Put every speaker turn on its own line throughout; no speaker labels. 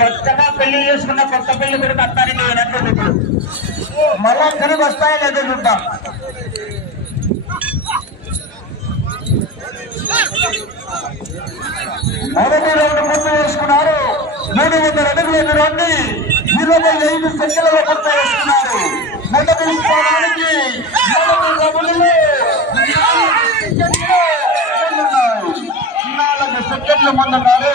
కొత్తగా పెళ్ళి చేసుకున్న కొత్త పెళ్ళి కూడా కట్టాలి మళ్ళా తిరిగి వస్తాయా లేదా చూద్దాం. మొదటి రెండు ముందు వేసుకున్నారు. మూడు వందల అడుగుల రండి ఇరవై ఐదు సెకండ్ల కొత్త వేసుకున్నారు. మొదటి స్థానానికి నాలుగు సెకండ్ల ముందున్నారు.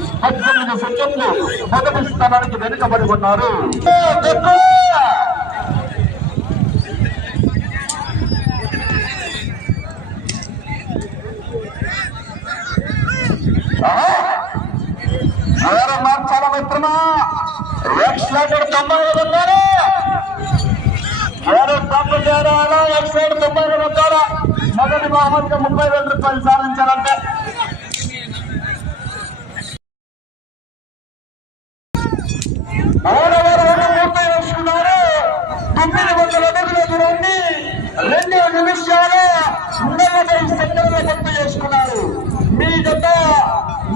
పద్దెనిమిది సెకండ్లు మొదటి స్థానానికి వెనుకబడి ఉన్నారు. ఎవరు మార్చాల మిత్రమా! ఎక్స్లైటర్ తొంభై ఉన్నారు ఎవరు తప్పు చేరాలా? ఎక్సైడ్ తొంభై ఐదు మొదటి బహుమతిగా ముప్పై వేల రూపాయలు సాధించాలంటే మూడవ రౌండ్